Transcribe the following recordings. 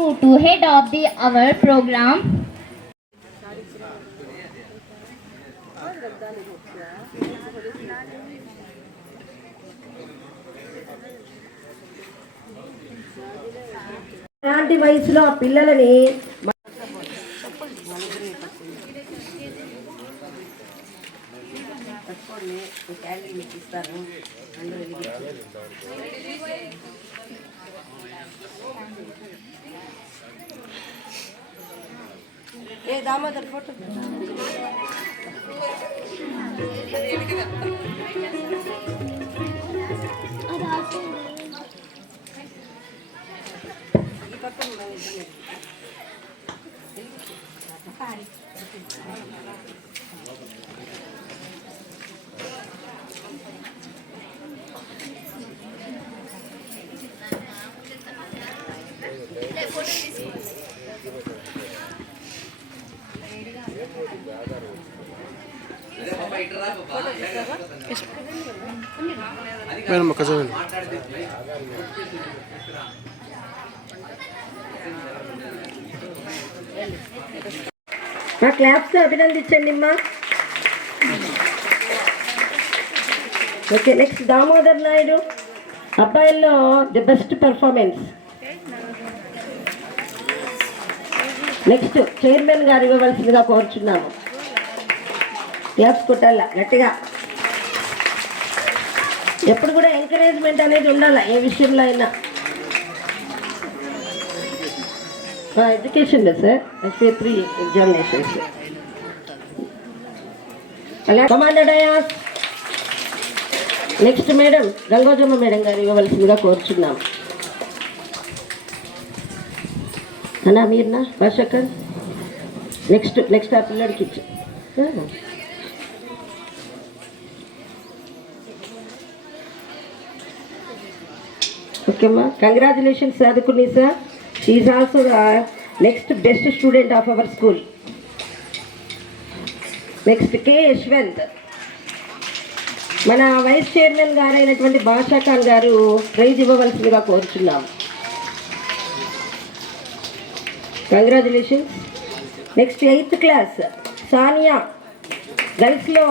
To head of our program. అలాంటి వయసులో ఆ పిల్లలని దామోదర్ ఫోటో మేడం ఒక చూడండి. మా క్లాప్స్ అభినందించండి అమ్మా. Okay, next Damodar Naidu. అబ్బాయిల్లో the best performance. Next chairman గారు ఇవ్వవలసిందిగా కోరుచున్నాము. క్లాప్స్ కొట్టాల గట్టిగా. ఎప్పుడు కూడా ఎంకరేజ్మెంట్ అనేది ఉండాలి ఏ విషయంలో అయినా. Education sir FA3 examinations. అలా commander dais. Next madam Gangojamma madam గారు ఇవ్వవలసిందిగా కోరుచున్నాం. అన్నా మీరునా భాషకర్. నెక్స్ట్ ఆ పిల్లడికి ఇచ్చు. ఓకే అమ్మా, కంగ్రాచులేషన్స్ సాధుకుని sir. She is also the next best student of our school. Next K. Yashwant. మన వైస్ చైర్మన్ గారు అయినటువంటి బాషా ఖాన్ గారు ప్రైజ్ ఇవ్వవలసిందిగా కోరుచున్నాం. Congratulations. Next 8th class Sania గర్ల్స్లో.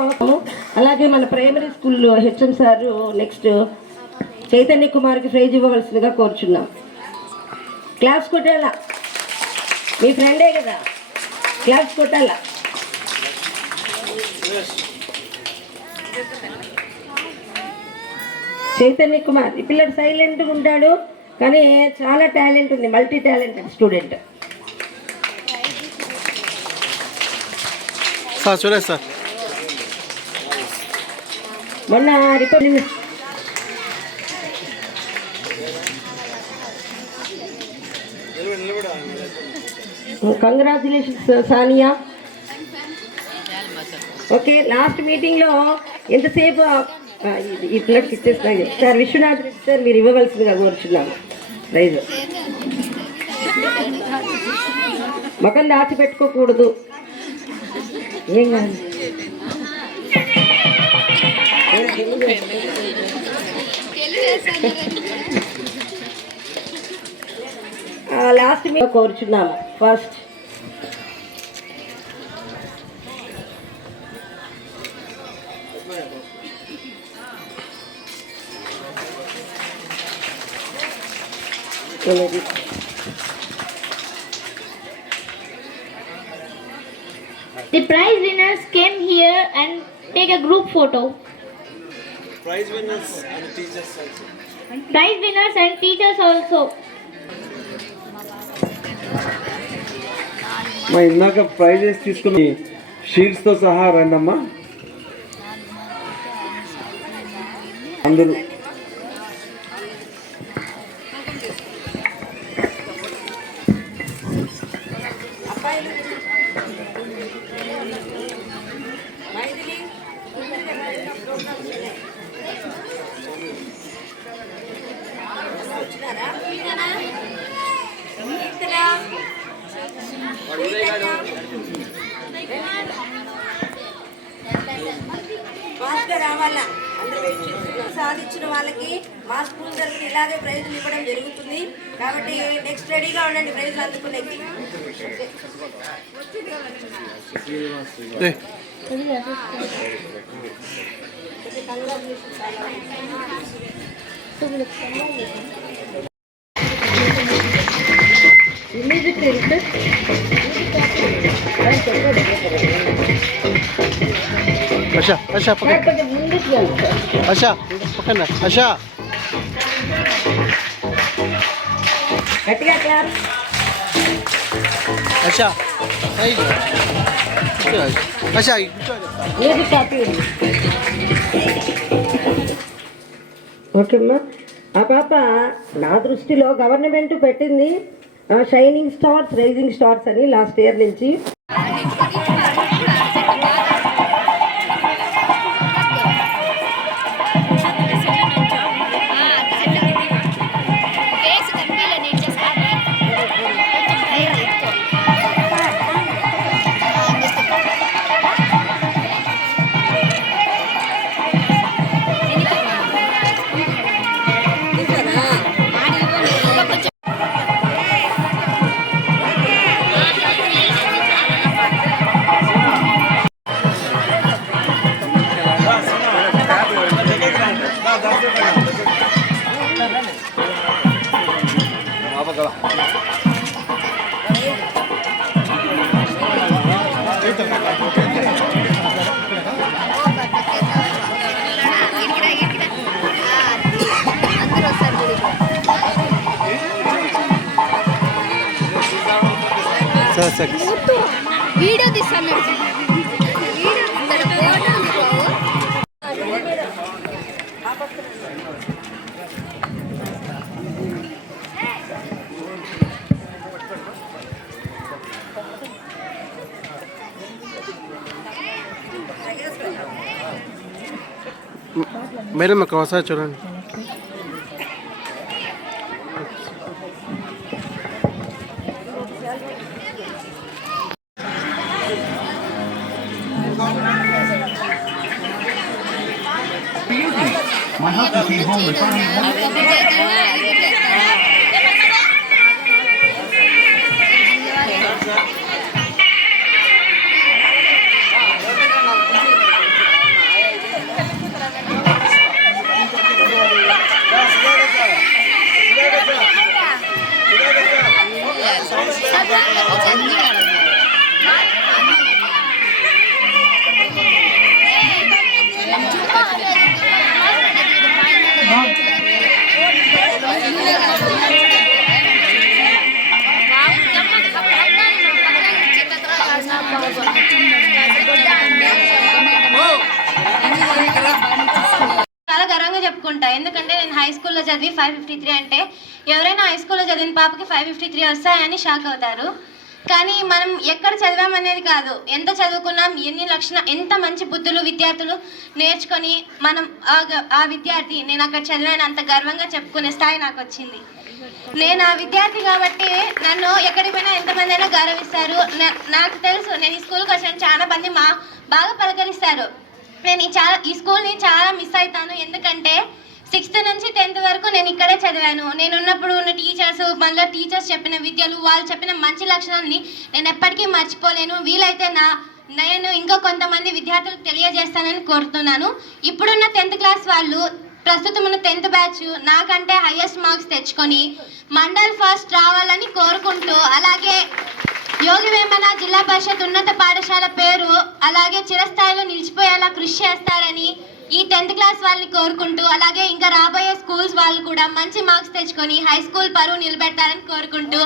అలాగే మన ప్రైమరీ స్కూల్లో HM సారు నెక్స్ట్ చైతన్య కుమార్కి ప్రైజ్ ఇవ్వవలసిందిగా కోరుచున్నాం. క్లాస్ కొట్టాలా, మీ ఫ్రెండే కదా, క్లాస్ కొట్టాలా. చైతన్య కుమార్ ఈ పిల్లడు సైలెంట్గా ఉంటాడు కానీ చాలా టాలెంట్ ఉంది, మల్టీ టాలెంటెడ్ స్టూడెంట్. సార్ చూడండి సార్, మొన్న report congratulations Sania. Okay, last మీటింగ్లో ఎంతసేపు ఈ పిల్లడికి ఇచ్చేస్తాను సార్. విశ్వనాథ్ రెడ్డి సార్ మీరు ఇవ్వవలసిందిగా కోరుచున్నాము ప్రైజ్. మొఖం దాచిపెట్టుకోకూడదు, ఏం కాదు. లాస్ట్ మీద కోరుచున్నాము. First The prize winners came here and take a group photo. Prize winners and teachers also. Prize winners and teachers also. మా ఇందాక ప్రైజెస్ తీసుకుని షీట్స్తో సహా రండమ్మా అందరూ. రావాలా అందరూ సాధించిన వాళ్ళకి మా స్కూల్ తరఫున ఇలాగే ప్రైజులు ఇవ్వడం జరుగుతుంది. కాబట్టి నెక్స్ట్ రెడీగా ఉండండి ప్రైజులు అందుకునేకి. మ్యూజిక్ డైరెక్టర్ आशा आशा पकड़ आशा पकड़ना आशा గట్టిగా క్లాప్. आशा सही आशा మ్యూజిక్ కాపీ. ఓకేమ్మా. ఆ పాప నా దృష్టిలో గవర్నమెంట్ పెట్టింది షైనింగ్ స్టార్స్ రైజింగ్ స్టార్స్ అని లాస్ట్ ఇయర్ నుంచి. వీడియో తీస్తాను. మేడం ఒక ఒకసారి చూడండి. My husband came home and found చాలా గర్వంగా చెప్పుకుంటా. ఎందుకంటే నేను హై స్కూల్లో చదివి 553 అంటే ఎవరైనా హై స్కూల్లో చదివిన పాపకి 553 వస్తాయని షాక్ అవుతారు. కానీ మనం ఎక్కడ చదివామనేది కాదు, ఎంత చదువుకున్నాం, ఎంత మంచి బుద్ధులు విద్యార్థులు నేర్చుకొని మనం ఆ విద్యార్థి నేను అక్కడ చదివాను అంత గర్వంగా చెప్పుకునే స్థాయి నాకు వచ్చింది. నేను ఆ విద్యార్థి కాబట్టి నన్ను ఎక్కడికి పోయినా ఎంతమంది అయినా గౌరవిస్తారు. నాకు తెలుసు నేను ఈ స్కూల్కి వచ్చిన చాలా మంది బాగా పలకరిస్తారు. నేను ఈ స్కూల్ని చాలా మిస్ అవుతాను. ఎందుకంటే 6th నుంచి 10th వరకు నేను ఇక్కడే చదివాను. నేను ఉన్నప్పుడు ఉన్న టీచర్స్, మళ్ళీ టీచర్స్ చెప్పిన విద్యలు, వాళ్ళు చెప్పిన మంచి లక్షణాలని నేను ఎప్పటికీ మర్చిపోలేను. వీలైతే నేను ఇంకా కొంతమంది విద్యార్థులకు తెలియజేస్తానని కోరుతున్నాను. ఇప్పుడున్న 10th క్లాస్ వాళ్ళు, ప్రస్తుతం ఉన్న 10th బ్యాచ్ నాకంటే హైయెస్ట్ మార్క్స్ తెచ్చుకొని మండల్ ఫస్ట్ రావాలని కోరుకుంటూ, అలాగే యోగి వేమన జిల్లా పరిషత్ ఉన్నత పాఠశాల పేరు అలాగే చిరస్థాయిలో నిలిచిపోయేలా కృషి చేస్తారని ఈ 10th క్లాస్ వాళ్ళని కోరుకుంటూ, అలాగే ఇంకా రాబోయే స్కూల్స్ వాళ్ళు కూడా మంచి మార్క్స్ తెచ్చుకొని హై స్కూల్ పరువు నిలబెడతారని కోరుకుంటూ,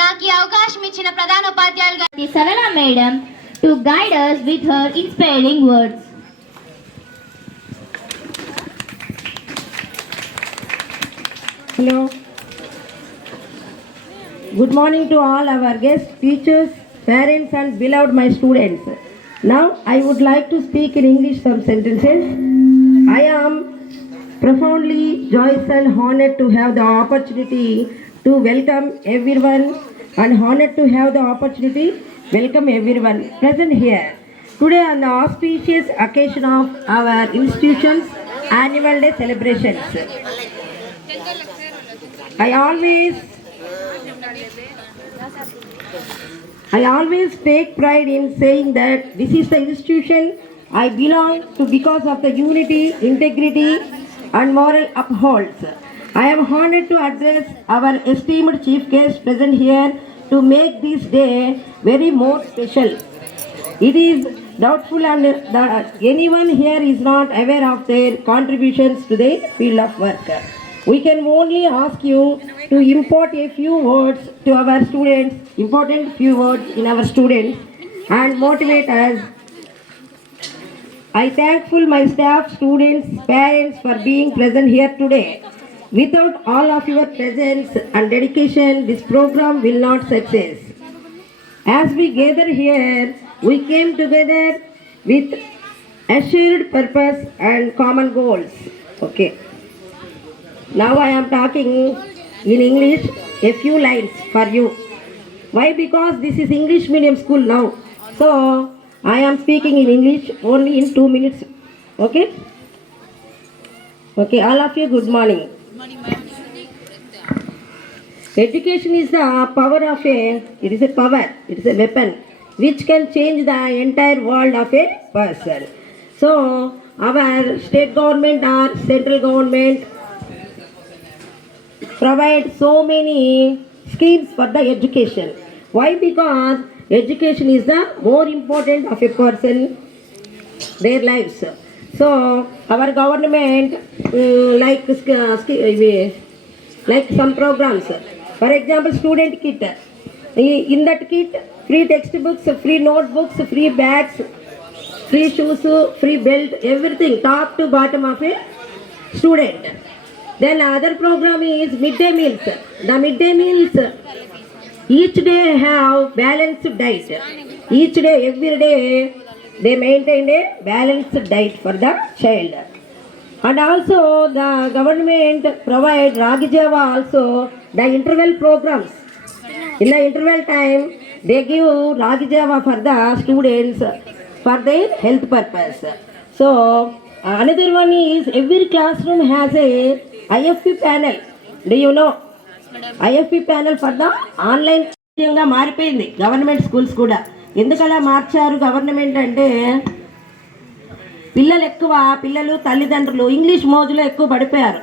నాకు ఈ అవకాశం ఇచ్చిన ప్రధాన ఉపాధ్యాయులుగా Sarala Madam to guide us with her inspiring words. Hello. Good morning to all our guests, teachers, parents and beloved my students. Now I would like to speak in English some sentences. I am profoundly joyous and honored to have the opportunity to welcome everyone present here today on the auspicious occasion of our institution's annual day celebrations. I always take pride in saying that this is the institution I belong to because of the unity, integrity, and moral upholds. I am honored to address our esteemed chief guest present here to make this day very more special. It is doubtful and that anyone here is not aware of their contributions to the field of work. We can only ask you to impart a few words to our students, important few words in our students, and motivate us. I thankful my staff, students, parents for being present here today. Without all of your presence and dedication, this program will not success. As we gather here, we came together with assured purpose and common goals. Okay. Now I am talking in English a few lines for you. Why? Because this is English medium school now. So I am speaking in English only in 2 minutes. Okay? Okay, all of you, good morning. Education is the power of it is a power, it is a weapon which can change the entire world of a person. So our state government or central government provide so many schemes for the education. Why? Because education is the more important of a person, their lives. So our government like some programs. For example, student kit. In that kit, free textbooks, free notebooks, free bags, free shoes, free belt, everything, top to bottom of a student. Then other program is midday meals. The midday meals, each day have balanced diet. Each day, every day, they maintain a balanced diet for the child. And also the government provide Ragi Java also the interval programs. In the interval time, they give Ragi Java for the students for their health purpose. So another one is every classroom has a IFP panel. Do you know? IFP panel for the online గా మారిపోయింది government schools కూడా. ఎందుకలా మార్చారు government అంటే పిల్లలు తల్లిదండ్రులు English మోజులో ఎక్కువ పడిపోయారు.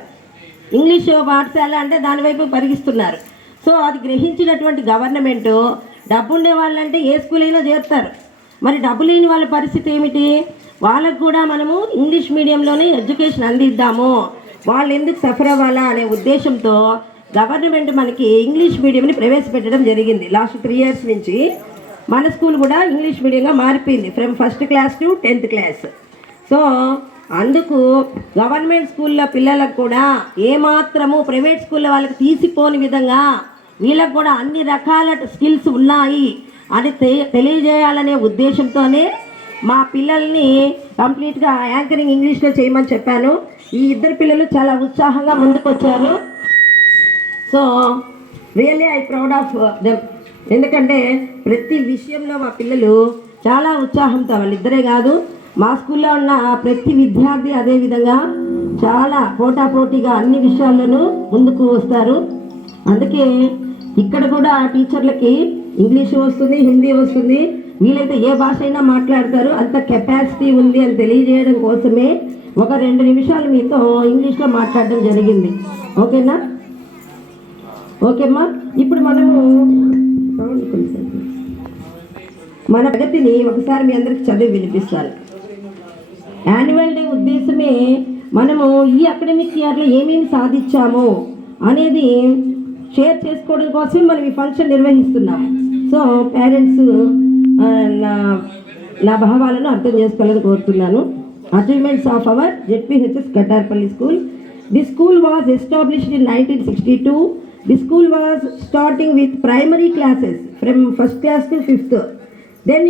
ఇంగ్లీష్ పాఠశాల అంటే దానివైపు పరిగిస్తున్నారు. సో అది గ్రహించినటువంటి గవర్నమెంట్ డబ్బు ఉండే వాళ్ళంటే ఏ స్కూల్ అయినా చేరుతారు. మరి డబ్బు లేని వాళ్ళ పరిస్థితి ఏమిటి? వాళ్ళకు కూడా మనము ఇంగ్లీష్ మీడియంలోనే ఎడ్యుకేషన్ అందిద్దాము, వాళ్ళు ఎందుకు సఫర్ అవ్వాలా అనే ఉద్దేశంతో గవర్నమెంట్ మనకి ఇంగ్లీష్ మీడియంని ప్రవేశపెట్టడం జరిగింది. లాస్ట్ 3 years నుంచి మన స్కూల్ కూడా ఇంగ్లీష్ మీడియంగా మారిపోయింది from 1st class to 10th class. So అందుకు గవర్నమెంట్ స్కూల్లో పిల్లలకు కూడా ఏమాత్రము ప్రైవేట్ స్కూల్లో వాళ్ళకి తీసిపోని విధంగా వీళ్ళకు కూడా అన్ని రకాల స్కిల్స్ ఉన్నాయి అని తెలియజేయాలనే ఉద్దేశంతోనే మా పిల్లల్ని కంప్లీట్గా యాంకరింగ్ ఇంగ్లీష్లో చేయమని చెప్పాను. ఈ ఇద్దరు పిల్లలు చాలా ఉత్సాహంగా ముందుకు వచ్చారు. So really I proud of them. ఎందుకంటే ప్రతి విషయంలో మా పిల్లలు చాలా ఉత్సాహంతో, వాళ్ళిద్దరే కాదు మా స్కూల్లో ఉన్న ప్రతి విద్యార్థి అదేవిధంగా చాలా పోటాపోటీగా అన్ని విషయాల్లోనూ ముందుకు వస్తారు. అందుకే ఇక్కడ కూడా టీచర్లకి ఇంగ్లీష్ వస్తుంది, హిందీ వస్తుంది, వీలైతే ఏ భాష అయినా మాట్లాడతారు, అంత కెపాసిటీ ఉంది అని తెలియజేయడం కోసమే ఒక 2 నిమిషాలు మీతో ఇంగ్లీష్లో మాట్లాడడం జరిగింది. ఓకేనా? ఓకేమ్మా. ఇప్పుడు మనము మన ప్రగతిని ఒకసారి మీ అందరికి చదివి వినిపిస్తాను. యాన్యువల్ డే ఉద్దేశమే మనము ఈ అకాడమిక్ ఇయర్లో ఏమేమి సాధించాము అనేది షేర్ చేసుకోవడం కోసం మనం ఈ ఫంక్షన్ నిర్వహిస్తున్నాము. సో పేరెంట్స్ నా భావాలను అర్థం చేసుకోవాలని కోరుతున్నాను. Achievements of our ZPHS Katarpalli school. The school was established in 1962. The school was starting with primary classes from 1st class to 5th. Then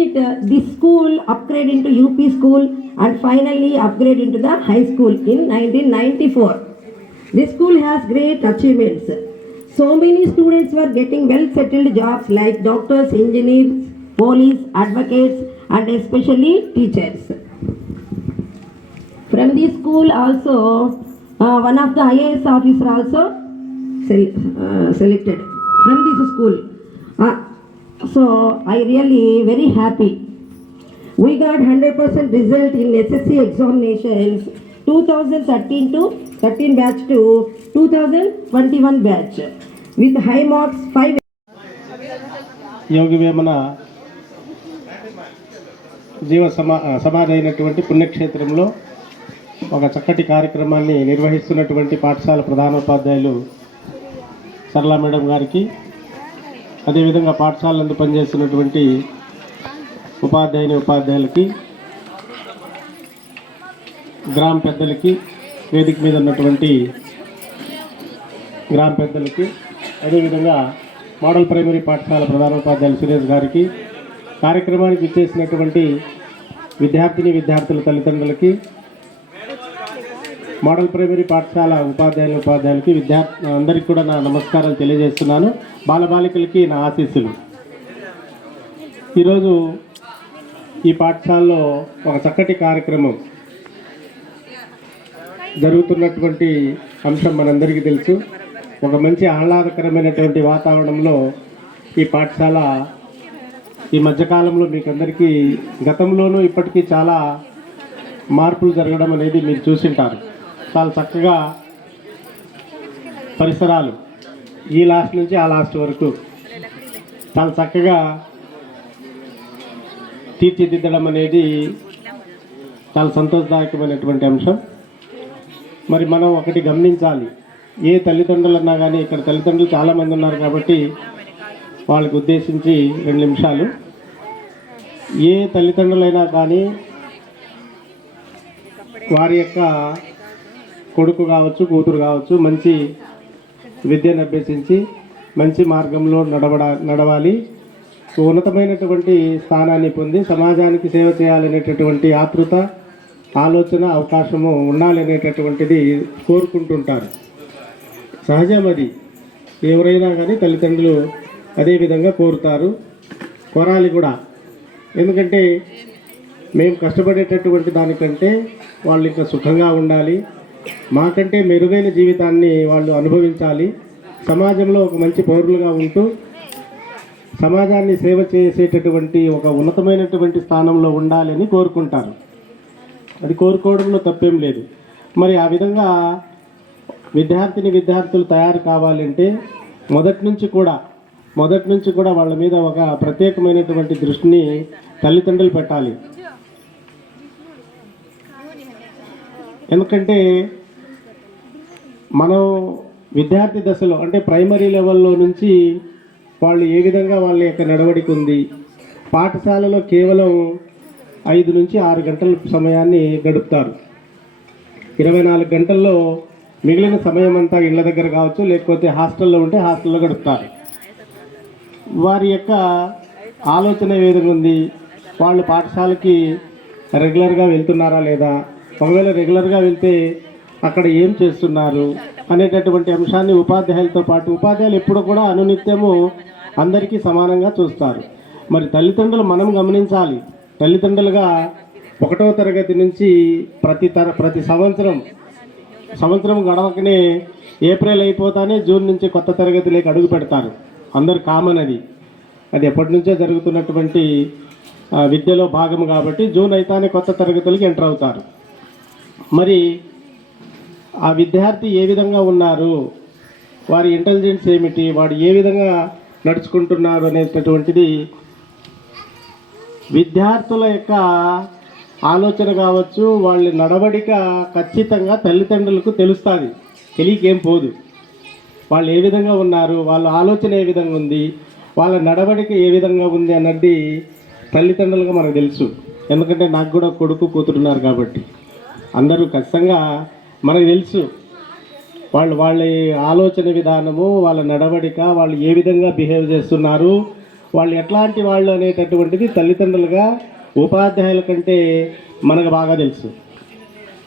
the school upgraded into UP school and finally upgraded into the high school in 1994. This school has great achievements. So many students were getting well settled jobs like doctors, engineers, police, advocates and especially teachers. From this school also one of the IAS officer also selected from this school. So I really very happy. We got 100% result in SSC examinations 2013 to 13 batch to 2021 batch with high marks 5. Yogi Vemana సమాధి అయినటువంటి పుణ్యక్షేత్రంలో ఒక చక్కటి కార్యక్రమాన్ని నిర్వహిస్తున్నటువంటి పాఠశాల ప్రధానోపాధ్యాయులు Sarala madam గారికి, అదేవిధంగా పాఠశాలందు పనిచేస్తున్నటువంటి ఉపాధ్యాయులకి, గ్రామ పెద్దలకి, వేదిక మీద ఉన్నటువంటి గ్రామ పెద్దలకి, అదేవిధంగా మోడల్ ప్రైమరీ పాఠశాల ప్రధానోపాధ్యాయులు సురేష్ గారికి, కార్యక్రమానికి ఇచ్చేసినటువంటి విద్యార్థుల తల్లిదండ్రులకి, మోడల్ ప్రైమరీ పాఠశాల ఉపాధ్యాయులకి అందరికీ కూడా నా నమస్కారాలు తెలియజేస్తున్నాను. బాలబాలికలకి నా ఆశీస్సులు. ఈరోజు ఈ పాఠశాలలో ఒక చక్కటి కార్యక్రమం జరుగుతున్నటువంటి అంశం మనందరికీ తెలుసు. ఒక మంచి ఆహ్లాదకరమైనటువంటి వాతావరణంలో ఈ పాఠశాల ఈ మధ్యకాలంలో మీకు అందరికీ గతంలోనూ ఇప్పటికీ చాలా మార్పులు జరగడం అనేది మీరు చూసింటారు. చాలా చక్కగా పరిసరాలు ఈ లాస్ట్ నుంచి ఆ లాస్ట్ వరకు చాలా చక్కగా తీర్చిదిద్దడం అనేది చాలా సంతోషదాయకమైనటువంటి అంశం. మరి మనం ఒకటి గమనించాలి, ఏ తల్లిదండ్రులు అన్నా కానీ, ఇక్కడ తల్లిదండ్రులు చాలామంది ఉన్నారు కాబట్టి వాళ్ళకి ఉద్దేశించి 2 నిమిషాలు. ఏ తల్లిదండ్రులైనా కానీ వారి యొక్క కొడుకు కావచ్చు, కూతురు కావచ్చు, మంచి విద్యను అభ్యసించి మంచి మార్గంలో నడవాలి, ఉన్నతమైనటువంటి స్థానాన్ని పొంది సమాజానికి సేవ చేయాలనేటటువంటి ఆతృత, ఆలోచన, అవకాశము ఉండాలనేటటువంటిది కోరుకుంటుంటారు. సహజం అది. ఎవరైనా కానీ తల్లిదండ్రులు అదేవిధంగా కోరాలి కూడా. ఎందుకంటే మేము కష్టపడేటటువంటి దానికంటే వాళ్ళు ఇంకా సుఖంగా ఉండాలి, మాకంటే మెరుగైన జీవితాన్ని వాళ్ళు అనుభవించాలి, సమాజంలో ఒక మంచి పౌరులుగా ఉంటూ సమాజాన్ని సేవ చేసేటటువంటి ఒక ఉన్నతమైనటువంటి స్థానంలో ఉండాలని కోరుకుంటారు. అది కోరుకోవడంలో తప్పేం లేదు. మరి ఆ విధంగా విద్యార్థులు తయారు కావాలంటే మొదటి నుంచి కూడా వాళ్ళ మీద ఒక ప్రత్యేకమైనటువంటి దృష్టిని తల్లిదండ్రులు పెట్టాలి. ఎందుకంటే మనం విద్యార్థి దశలో అంటే ప్రైమరీ లెవెల్లో నుంచి వాళ్ళు ఏ విధంగా వాళ్ళ యొక్క నడవడిక ఉంది, పాఠశాలలో కేవలం 5 నుంచి 6 గంటల సమయాన్ని గడుపుతారు. 24 గంటల్లో మిగిలిన సమయం అంతా ఇళ్ళ దగ్గర కావచ్చు, లేకపోతే హాస్టల్లో ఉంటే హాస్టల్లో గడుపుతారు. వారి యొక్క ఆలోచన ఏ విధంగా ఉంది, వాళ్ళు పాఠశాలకి రెగ్యులర్గా వెళ్తున్నారా లేదా, ఒకవేళ రెగ్యులర్గా వెళ్తే అక్కడ ఏం చేస్తున్నారు అనేటటువంటి అంశాన్ని ఉపాధ్యాయులతో పాటు ఉపాధ్యాయులు ఎప్పుడు కూడా అనునిత్యము అందరికీ సమానంగా చూస్తారు. మరి తల్లిదండ్రులు మనం గమనించాలి. తల్లిదండ్రులుగా 1వ తరగతి నుంచి ప్రతి సంవత్సరం గడవకనే ఏప్రిల్ అయిపోతానే జూన్ నుంచి కొత్త తరగతిలోకి అడుగు పెడతారు. అందరు కామన్ అది ఎప్పటి నుంచో జరుగుతున్నటువంటి విద్యలో భాగం కాబట్టి జూన్ అయితేనే కొత్త తరగతులకి ఎంటర్ అవుతారు. మరి ఆ విద్యార్థి ఏ విధంగా ఉన్నారు, వారి ఇంటెలిజెన్స్ ఏమిటి, వాడు ఏ విధంగా నడుచుకుంటున్నారు అనేటటువంటిది విద్యార్థుల యొక్క ఆలోచన కావచ్చు, వాళ్ళ నడవడిక ఖచ్చితంగా తల్లిదండ్రులకు తెలుస్తుంది. తెలియకేం పోదు. వాళ్ళు ఏ విధంగా ఉన్నారు, వాళ్ళ ఆలోచన ఏ విధంగా ఉంది, వాళ్ళ నడవడిక ఏ విధంగా ఉంది అన్నది తల్లిదండ్రులుగా మనకు తెలుసు. ఎందుకంటే నాకు కూడా కొడుకు కూతురున్నారు కాబట్టి అందరూ ఖచ్చితంగా మనకు తెలుసు వాళ్ళ ఆలోచన విధానము, వాళ్ళ నడవడిక, వాళ్ళు ఏ విధంగా బిహేవ్ చేస్తున్నారు, వాళ్ళు ఎట్లాంటి వాళ్ళు అనేటటువంటిది తల్లిదండ్రులుగా ఉపాధ్యాయుల కంటే మనకు బాగా తెలుసు.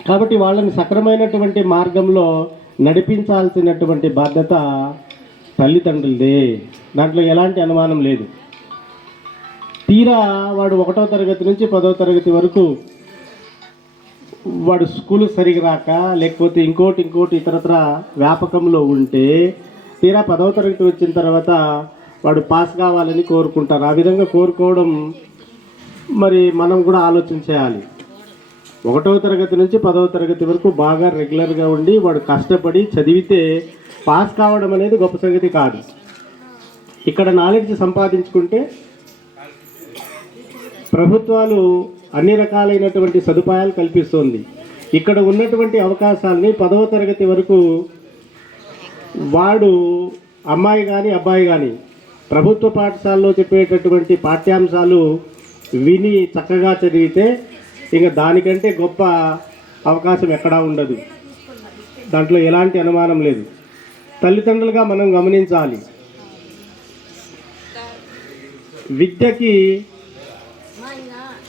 కాబట్టి వాళ్ళని సక్రమైనటువంటి మార్గంలో నడిపించాల్సినటువంటి బాధ్యత తల్లిదండ్రులదే. దాంట్లో ఎలాంటి అనుమానం లేదు. తీరా వాడు 1వ తరగతి నుంచి 10వ తరగతి వరకు వాడు స్కూల్ సరిగా రాక లేకపోతే ఇంకోటి ఇతరత్ర వ్యాపకంలో ఉంటే తీరా 10వ తరగతి వచ్చిన తర్వాత వాడు పాస్ కావాలని కోరుకుంటారు. ఆ విధంగా కోరుకోవడం మరి మనం కూడా ఆలోచన చేయాలి. 1వ తరగతి నుంచి 10వ తరగతి వరకు బాగా రెగ్యులర్గా ఉండి వాడు కష్టపడి చదివితే పాస్ కావడం అనేది గొప్ప సంగతి కాదు. ఇక్కడ నాలెడ్జ్ సంపాదించుకుంటే ప్రభుత్వాలు అన్ని రకాలైనటువంటి సదుపాయాలు కల్పిస్తుంది. ఇక్కడ ఉన్నటువంటి అవకాశాలని 10వ తరగతి వరకు వాడు అమ్మాయి కానీ అబ్బాయి కానీ ప్రభుత్వ పాఠశాలలో చెప్పేటటువంటి పాఠ్యాంశాలు విని చక్కగా చదివితే ఇంకా దానికంటే గొప్ప అవకాశం ఎక్కడా ఉండదు. దాంట్లో ఎలాంటి అనుమానం లేదు. తల్లిదండ్రులుగా మనం గమనించాలి, విద్యకి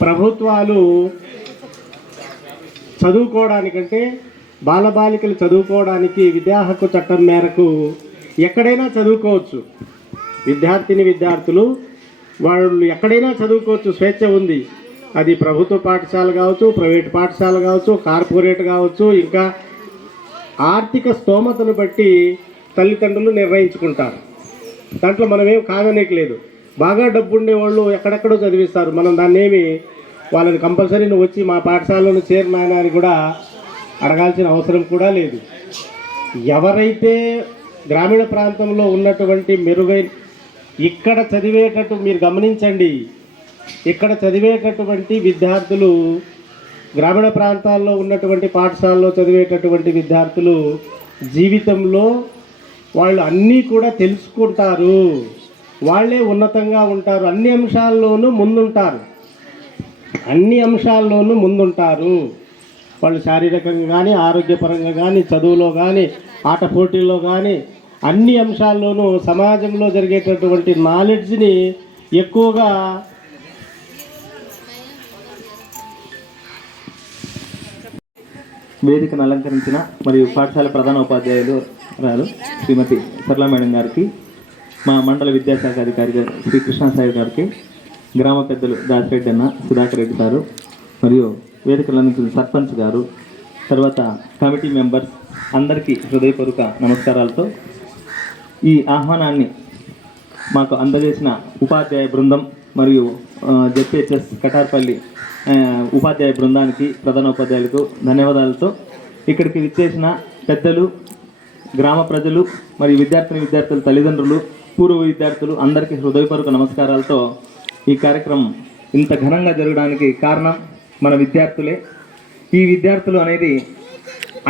ప్రభుత్వాలు చదువుకోవడానికంటే బాలబాలికలు చదువుకోవడానికి విద్యా హక్కు చట్టం మేరకు ఎక్కడైనా చదువుకోవచ్చు. విద్యార్థులు వాళ్ళు ఎక్కడైనా చదువుకోవచ్చు, స్వేచ్ఛ ఉంది. అది ప్రభుత్వ పాఠశాల కావచ్చు, ప్రైవేట్ పాఠశాల కావచ్చు, కార్పొరేట్ కావచ్చు, ఇంకా ఆర్థిక స్తోమతను బట్టి తల్లిదండ్రులు నిర్ణయించుకుంటారు. దాంట్లో మనమేం కాదనేయలేదు. బాగా డబ్బు ఉండేవాళ్ళు ఎక్కడెక్కడో చదివిస్తారు. మనం దాన్ని ఏమి వాళ్ళని కంపల్సరీ నువ్వు వచ్చి మా పాఠశాలను చేరినాయన అని కూడా అడగాల్సిన అవసరం కూడా లేదు. ఎవరైతే గ్రామీణ ప్రాంతంలో ఉన్నటువంటి మెరుగైన ఇక్కడ చదివేటట్టు మీరు గమనించండి, ఇక్కడ చదివేటటువంటి విద్యార్థులు గ్రామీణ ప్రాంతాల్లో ఉన్నటువంటి పాఠశాలలో చదివేటటువంటి విద్యార్థులు జీవితంలో వాళ్ళు అన్నీ కూడా తెలుసుకుంటారు, వాళ్ళే ఉన్నతంగా ఉంటారు, అన్ని అంశాల్లోనూ ముందుంటారు. వాళ్ళు శారీరకంగా కానీ ఆరోగ్యపరంగా కానీ చదువులో కానీ ఆట పోటీల్లో కానీ అన్ని అంశాల్లోనూ సమాజంలో జరిగేటటువంటి నాలెడ్జ్ని ఎక్కువగా వేదికను అలంకరించిన మరియు పాఠశాల ప్రధాన ఉపాధ్యాయులు శ్రీమతి సరళ మేడం గారికి, మా మండల విద్యాశాఖ అధికారి గారు శ్రీ కృష్ణసాయి గారికి, గ్రామ పెద్దలు దాసిరెడ్డి అన్న, సుధాకర్ రెడ్డి సారు మరియు వేదికలు అలంకరించిన సర్పంచ్ గారు, తర్వాత కమిటీ మెంబర్స్ అందరికీ హృదయపూర్వక నమస్కారాలతో ఈ ఆహ్వానాన్ని మాకు అందజేసిన ఉపాధ్యాయ బృందం మరియు జెడ్పీహెచ్ఎస్ కటార్పల్లి ఉపాధ్యాయ బృందానికి, ప్రధాన ఉపాధ్యాయులకు ధన్యవాదాలతో ఇక్కడికి విచ్చేసిన పెద్దలు, గ్రామ ప్రజలు మరియు విద్యార్థుల తల్లిదండ్రులు, పూర్వ విద్యార్థులు అందరికీ హృదయపూర్వక నమస్కారాలతో ఈ కార్యక్రమం ఇంత ఘనంగా జరగడానికి కారణం మన విద్యార్థులే. ఈ విద్యార్థులు అనేది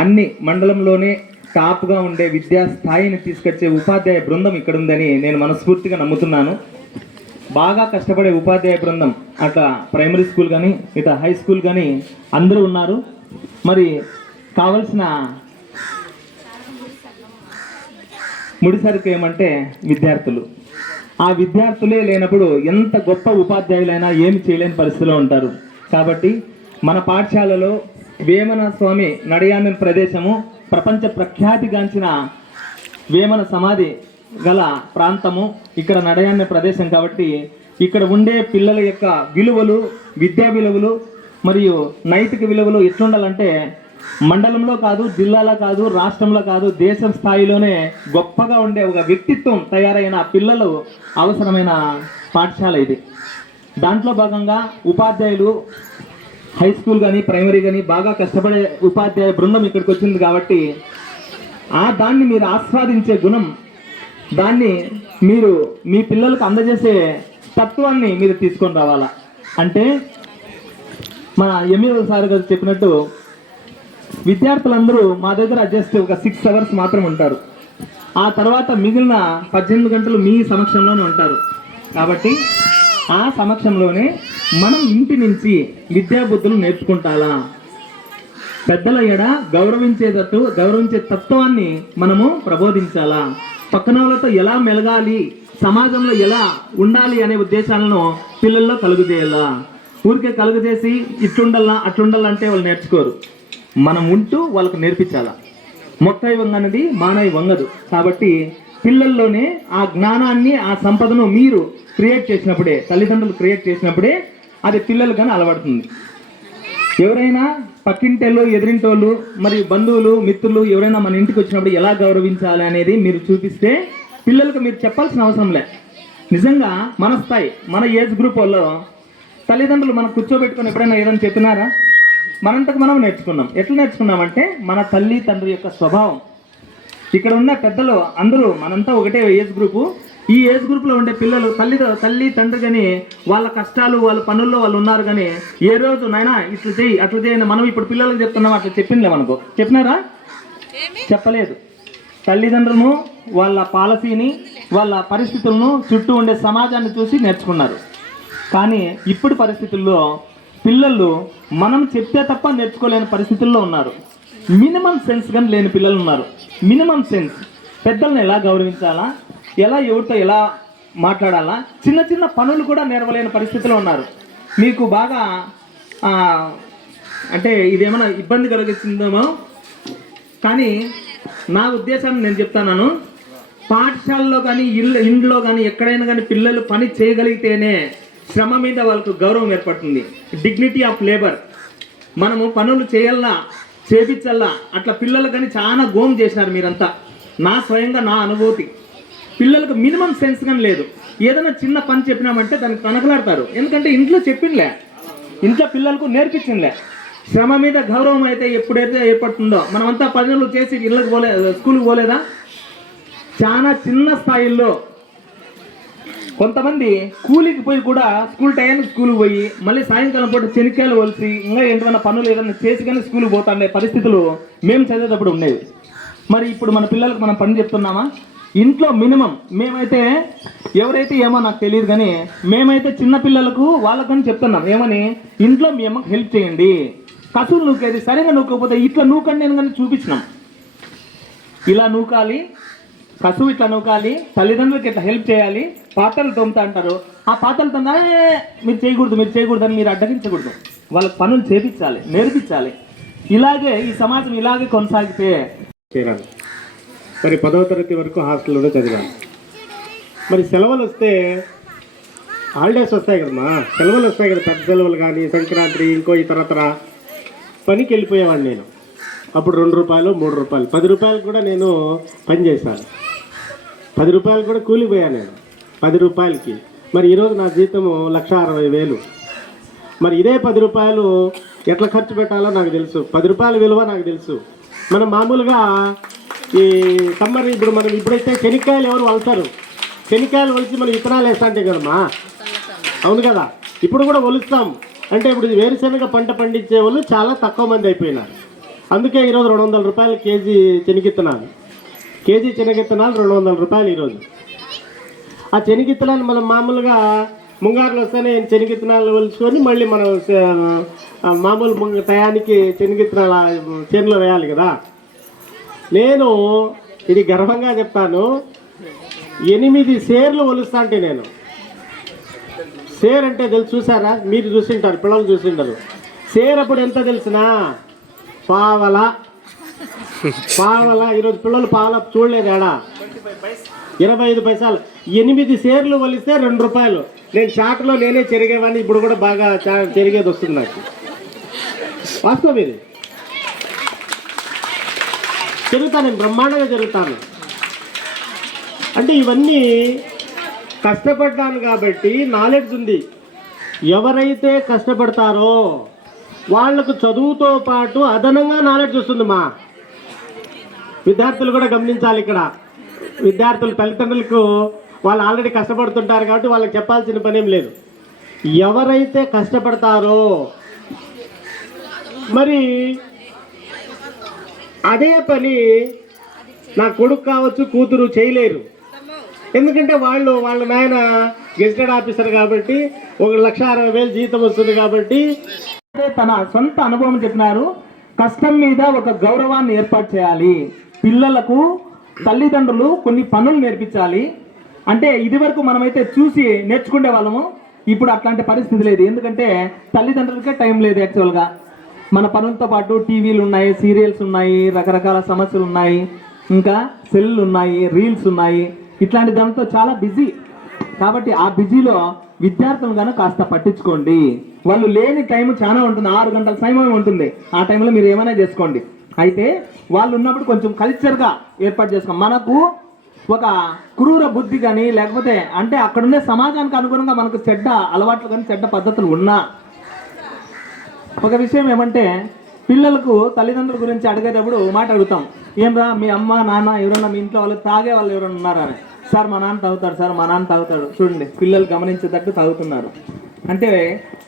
అన్ని మండలంలోనే టాప్గా ఉండే విద్యా స్థాయిని తీసుకొచ్చే ఉపాధ్యాయ బృందం ఇక్కడ ఉందని నేను మనస్ఫూర్తిగా నమ్ముతున్నాను. బాగా కష్టపడే ఉపాధ్యాయ బృందం అట్లా ప్రైమరీ స్కూల్ కానీ ఇట్లా హై స్కూల్ కానీ అందరూ ఉన్నారు. మరి కావలసిన ముడిసరుకు ఏమంటే విద్యార్థులు. ఆ విద్యార్థులే లేనప్పుడు ఎంత గొప్ప ఉపాధ్యాయులైనా ఏమి చేయలేని పరిస్థితిలో ఉంటారు. కాబట్టి మన పాఠశాలలో వేమన స్వామి నడయాడిన ప్రదేశము ప్రపంచ ప్రఖ్యాతిగాంచిన వేమన సమాధి గల ప్రాంతము, ఇక్కడ నడయాడిన ప్రదేశం. కాబట్టి ఇక్కడ ఉండే పిల్లల యొక్క విలువలు, విద్యా విలువలు మరియు నైతిక విలువలు ఎట్లుండాలంటే మండలంలో కాదు, జిల్లాలో కాదు, రాష్ట్రంలో కాదు, దేశం స్థాయిలోనే గొప్పగా ఉండే ఒక వ్యక్తిత్వం తయారైన పిల్లలు అవసరమైన పాఠశాల ఇది. దాంట్లో భాగంగా ఉపాధ్యాయులు హై స్కూల్ కానీ ప్రైమరీ కానీ బాగా కష్టపడే ఉపాధ్యాయ బృందం ఇక్కడికి వచ్చింది. కాబట్టి దాన్ని మీరు ఆస్వాదించే గుణం, దాన్ని మీరు మీ పిల్లలకు అందజేసే తత్వాన్ని మీరు తీసుకొని రావాలా. అంటే మన ఎంఈఓ సార్ గారు చెప్పినట్టు విద్యార్థులందరూ మా దగ్గర జస్ట్ ఒక 6 hours మాత్రం ఉంటారు. ఆ తర్వాత మిగిలిన 18 గంటలు మీ సమక్షంలోనే ఉంటారు. కాబట్టి ఆ సమక్షంలోనే మనం ఇంటి నుంచి విద్యాబుద్ధులు నేర్చుకుంటాలా, పెద్దల ఎడ గౌరవించే తత్వాన్ని మనము ప్రబోధించాలా, పక్కన వాళ్ళతో ఎలా మెలగాలి, సమాజంలో ఎలా ఉండాలి అనే ఉద్దేశాలను పిల్లల్లో కలుగజేయాలా. ఊరికే కలుగజేసి ఇట్లుండాలా అట్లుండాలంటే వాళ్ళు నేర్చుకోరు. మనం ఉంటూ వాళ్ళకు నేర్పించాలా. మొక్కై వంగనది మానై వంగదు. కాబట్టి పిల్లల్లోనే ఆ జ్ఞానాన్ని, ఆ సంపదను మీరు క్రియేట్ చేసినప్పుడే, తల్లిదండ్రులు క్రియేట్ చేసినప్పుడే అది పిల్లలు కానీ అలవడుతుంది. ఎవరైనా పక్కింటోళ్ళు, ఎదిరింటోళ్ళు, మరియు బంధువులు, మిత్రులు ఎవరైనా మన ఇంటికి వచ్చినప్పుడు ఎలా గౌరవించాలి అనేది మీరు చూపిస్తే పిల్లలకు మీరు చెప్పాల్సిన అవసరం లే. నిజంగా మన స్థాయి, మన ఏజ్ గ్రూప్ వాళ్ళు తల్లిదండ్రులు మనం కూర్చోబెట్టుకొని ఎప్పుడైనా ఏదైనా చెప్పినారా? మనంతకు మనం నేర్చుకున్నాం. ఎట్లా నేర్చుకున్నామంటే మన తల్లి తండ్రి యొక్క స్వభావం. ఇక్కడ ఉన్న పెద్దలు అందరూ మనంతా ఒకటే ఏజ్ గ్రూపు. ఈ ఏజ్ గ్రూప్లో ఉండే పిల్లలు తల్లి తండ్రి కానీ వాళ్ళ కష్టాలు వాళ్ళ పనుల్లో వాళ్ళు ఉన్నారు. కానీ ఏ రోజు నాయనా ఇట్లా చేయి అట్లా చేయని మనం ఇప్పుడు పిల్లలకు చెప్తున్నాం, అట్లా చెప్పిందిలే మనకు. చెప్పినారా? చెప్పలేదు. తల్లిదండ్రులను వాళ్ళ పాలసీని వాళ్ళ పరిస్థితులను చుట్టూ ఉండే సమాజాన్ని చూసి నేర్చుకున్నారు. కానీ ఇప్పుడు పరిస్థితుల్లో పిల్లలు మనం చెప్తే తప్ప నేర్చుకోలేని పరిస్థితుల్లో ఉన్నారు. మినిమం సెన్స్ కానీ లేని పిల్లలు ఉన్నారు. మినిమం సెన్స్, పెద్దలను ఎలా గౌరవించాలా, ఎలా ఎవరితో ఎలా మాట్లాడాలా, చిన్న చిన్న పనులు కూడా నేర్వలేని పరిస్థితిలో ఉన్నారు. మీకు బాగా అంటే ఇదేమైనా ఇబ్బంది కలిగిస్తుందేమో, కానీ నా ఉద్దేశాన్ని నేను చెప్తాను. పాఠశాలలో కానీ ఇంట్లో కానీ ఎక్కడైనా కానీ పిల్లలు పని చేయగలిగితేనే శ్రమ మీద వాళ్ళకు గౌరవం ఏర్పడుతుంది. Dignity of labour. మనము పనులు చేయాలా, చేపించాలా, అట్లా పిల్లలు కానీ చాలా గోమ్ చేసినారు మీరంతా. స్వయంగా నా అనుభూతి. పిల్లలకు మినిమం సెన్స్ కానీ లేదు. ఏదైనా చిన్న పని చెప్పినామంటే దానికి కనకలాడతారు. ఎందుకంటే ఇంట్లో చెప్పిందిలే, ఇంట్లో పిల్లలకు నేర్పించిందిలే. శ్రమ మీద గౌరవం అయితే ఎప్పుడైతే ఏర్పడుతుందో, మనమంతా పనులు చేసి ఇళ్ళకి స్కూల్కి పోలేదా? చాలా చిన్న స్థాయిల్లో కొంతమంది కూలికి పోయి కూడా స్కూల్ టైంకి స్కూల్కి పోయి మళ్ళీ సాయంకాలం పూట చెనిక్కాయలు వలిసి ఇంకా ఏంటన్నా పనులు ఏదైనా చేసి కానీ స్కూల్కి పోతాండే పరిస్థితులు మేము చదివేటప్పుడు ఉండేవి. మరి ఇప్పుడు మన పిల్లలకు మనం పని చెప్తున్నామా? ఇంట్లో మినిమం మేమైతే, ఎవరైతే ఏమో నాకు తెలియదు కానీ మేమైతే చిన్న పిల్లలకు వాళ్ళకని చెప్తున్నాం. ఏమని? ఇంట్లో మీ అమ్మకి హెల్ప్ చేయండి. కసులు నూకేది సరిగా నూకపోతే ఇట్లా నూకండి నేను కానీ చూపించినాం. ఇలా నూకాలి, కసువు ఇట్లా నూకాలి, తల్లిదండ్రులకి ఇట్లా హెల్ప్ చేయాలి, పాత్రలు తోముతా అంటారు. ఆ పాత్రలు తొందా మీరు చేయకూడదు అని మీరు అడ్డగించకూడదు. వాళ్ళకి పనులు చేపించాలి, నేర్పించాలి. ఇలాగే ఈ సమాజం ఇలాగే కొనసాగితే చేరాను. మరి 10వ తరగతి వరకు హాస్టల్లోనే చదివాను. మరి సెలవులు వస్తే, హాలిడేస్ వస్తాయి కదమ్మా, సెలవులు వస్తాయి కదా, పెద్ద సెలవులు కానీ సంక్రాంతి ఇంకో ఇతరతర పనికి వెళ్ళిపోయేవాడిని నేను. అప్పుడు 2 రూపాయలు 3 రూపాయలు 10 రూపాయలు కూడా నేను పని చేశాను. 10 రూపాయలు కూడా కూలిపోయాను నేను 10 రూపాయలకి. మరి ఈరోజు నా జీతము 1,60,000. మరి ఇదే 10 రూపాయలు ఎట్లా ఖర్చు పెట్టాలో నాకు తెలుసు. 10 రూపాయల విలువ నాకు తెలుసు. మనం మామూలుగా ఈ సమ్మర్ ఇప్పుడు మనం ఇప్పుడైతే శనక్కాయలు ఎవరు వలుస్తారు? శనక్కాయలు వలిసి మనం విత్తనాలు వేస్తాంటే కదమ్మా, అవును కదా? ఇప్పుడు కూడా వలుస్తాం. అంటే ఇప్పుడు వేరుశనగ పంట పండించే వాళ్ళు చాలా తక్కువ మంది అయిపోయినారు. అందుకే ఈరోజు 200 రూపాయలు కేజీ శనగిత్తనాలు. కేజీ శనగిత్తనాలు 200 రూపాయలు ఈరోజు. ఆ శనగిత్తనాలు మనం మామూలుగా ముంగారులు వస్తేనే శనగిత్తనాలు వలుచుకొని మళ్ళీ మనం మామూలు టయానికి శనగిత్తనాలు చేనులో వేయాలి కదా. నేను ఇది గర్వంగా చెప్తాను, 8 సేర్లు వలుస్తా అంటే నేను. సేర్ అంటే తెలుసు, చూసారా? మీరు చూసింటారు, పిల్లలు చూసింటారు. సేర్ అప్పుడు ఎంత తెలిసినా పావల. ఈరోజు పిల్లలు పావల చూడలేదు. ఏడా 25 పైసలు. 8 సేర్లు వలిస్తే 2 రూపాయలు. నేను చాటులో నేనే చెరిగేవాడిని. ఇప్పుడు కూడా బాగా చెరిగేది వస్తుంది నాకు. వాస్తవం ఇది. జరుగుతాను, నేను బ్రహ్మాండంగా జరుగుతాను. అంటే ఇవన్నీ కష్టపడ్డాను కాబట్టి నాలెడ్జ్ ఉంది. ఎవరైతే కష్టపడతారో వాళ్లకు చదువుతో పాటు అదనంగా నాలెడ్జ్ వస్తుంది. మా విద్యార్థులు కూడా గమనించాలి. ఇక్కడ విద్యార్థులు తల్లిదండ్రులకు వాళ్ళు ఆల్రెడీ కష్టపడుతుంటారు కాబట్టి వాళ్ళకి చెప్పాల్సిన పని ఏం లేదు. ఎవరైతే కష్టపడతారో మరి అదే పని నా కొడుకు కావచ్చు, కూతురు చేయలేరు. ఎందుకంటే వాళ్ళ నాయన గెజిటెడ్ ఆఫీసర్ కాబట్టి 1,60,000 జీతం వస్తుంది కాబట్టి. తన సొంత అనుభవం చెప్పినారు. కష్టం మీద ఒక గౌరవాన్ని ఏర్పాటు చేయాలి. పిల్లలకు తల్లిదండ్రులు కొన్ని పనులు నేర్పించాలి. అంటే ఇదివరకు మనమైతే చూసి నేర్చుకునే వాళ్ళము. ఇప్పుడు అట్లాంటి పరిస్థితి లేదు. ఎందుకంటే తల్లిదండ్రులకే టైం లేదు. యాక్చువల్గా మన పనులతో పాటు టీవీలు ఉన్నాయి, సీరియల్స్ ఉన్నాయి, రకరకాల సమస్యలు ఉన్నాయి, ఇంకా సెల్లు ఉన్నాయి, రీల్స్ ఉన్నాయి. ఇట్లాంటి దాంతో చాలా బిజీ. కాబట్టి ఆ బిజీలో విద్యార్థులను కనుక కాస్త పట్టించుకోండి. వాళ్ళు లేని టైం చాలా ఉంటుంది, 6 గంటల సమయం ఉంటుంది. ఆ టైంలో మీరు ఏమైనా చేసుకోండి. అయితే వాళ్ళు ఉన్నప్పుడు కొంచెం కల్చర్గా ఏర్పాటు చేసుకోండి. మనకు ఒక క్రూర బుద్ధి కానీ లేకపోతే అంటే అక్కడుండే సమాజానికి అనుగుణంగా మనకు చెడ్డ అలవాట్లు కానీ చెడ్డ పద్ధతులు ఉన్నా, ఒక విషయం ఏమంటే పిల్లలకు తల్లిదండ్రుల గురించి అడిగేటప్పుడు మాట అడుగుతాం, ఏం రా మీ అమ్మ నాన్న ఎవరైనా మీ ఇంట్లో వాళ్ళు తాగే వాళ్ళు ఎవరైనా ఉన్నారా అని. సార్ మా నాన్న తాగుతాడు, సార్ మా నాన్న తాగుతాడు. చూడండి పిల్లలు గమనించేటట్టు తాగుతున్నారు. అంటే